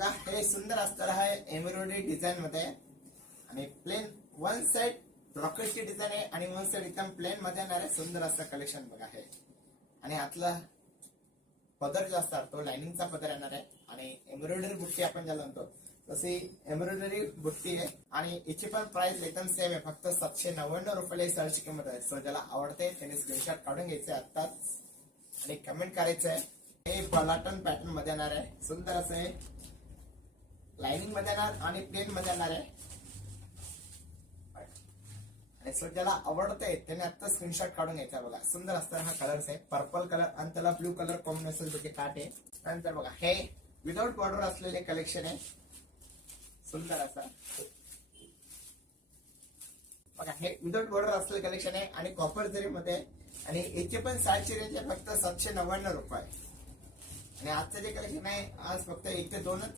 बघा हे सुंदर असणार आहे एम्ब्रॉयडरी डिझाईन मध्ये आणि प्लेन वन साइड ब्रॉकेटची डिझाईन आहे आणि वन साइड एकदम प्लेन मध्ये येणार आहे. सुंदर असं कलेक्शन बघा हे. आणि आतला पदर जो असणार तो लाइनिंगचा पदर येणार आहे आणि एम्ब्रॉयडरी बुट्टी आपण ज्याला म्हणतो तशी एम्ब्रॉयडरी बुट्टी आहे आणि याची पण प्राइस एकदम सेम आहे. फक्त 799 रुपयाला ही शर्टची किंमत आहे. सो ज्याला आवडते त्याने स्क्रीनशॉट काढून घ्यायचे आत्ताच आणि कमेंट करायचं आहे. हे पलाटन पॅटर्न मध्ये येणार आहे. सुंदर असं आहे. लाइनिंग मध्ये येणार आणि प्लेन मध्ये येणार आहे. आणि सो ज्याला आवडतंय त्याने आता स्क्रीनशॉट काढून घ्यायचा. बघा सुंदर असताना हा कलर आहे. पर्पल कलर आणि त्याला ब्लू कलर कॉम्बिनेशन पैकी काट आहे. नंतर बघा हे विदाउट बॉर्डर असलेले कलेक्शन आहे. सुंदर असं बघा हे विदाउट बॉर्डर असलेले कलेक्शन आहे आणि कॉपर जरी मध्ये आणि याचे पण साईजची रेंज आहे फक्त 799 रुपये. आणि आजचं जे कलेक्शन आहे आज फक्त 1 ते 2